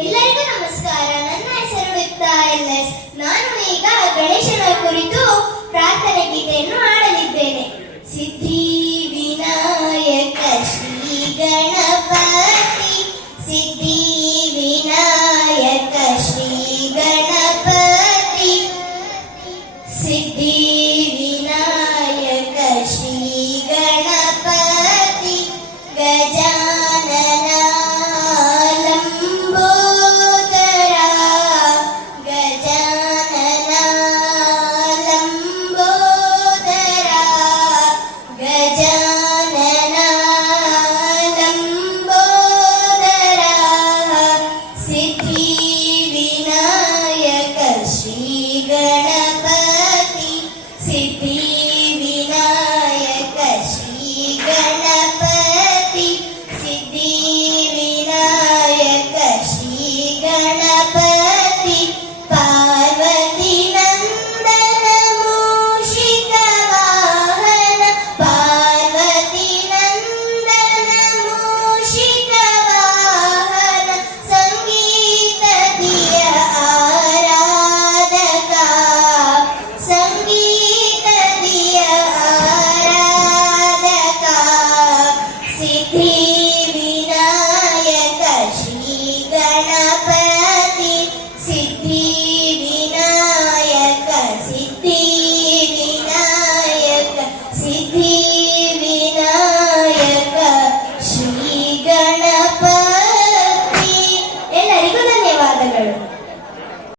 ಎಲ್ಲರಿಗೂ ನಮಸ್ಕಾರ. ನನ್ನ ಹೆಸರು ವಿಕ್ತಾ ಎಲ್ ಎಸ್. ನಾನು ಈಗ ಗಣೇಶನ ಕುರಿತು ಪ್ರಾರ್ಥನೆ ಗೀತೆಯನ್ನು ಹಾಡಲಿದ್ದೇನೆ. ಸಿದ್ಧಿ ವಿನಾಯಕ ಶ್ರೀ ಗಣಪತಿ. ಸಿದ್ಧಿ ವಿನಾಯಕ ಶ್ರೀ ಗಣಪತಿ. ಸಿದ್ಧಿ ವಿನಾಯಕ ಶ್ರೀ ಗಣಪತಿ. ಗಜಾನನ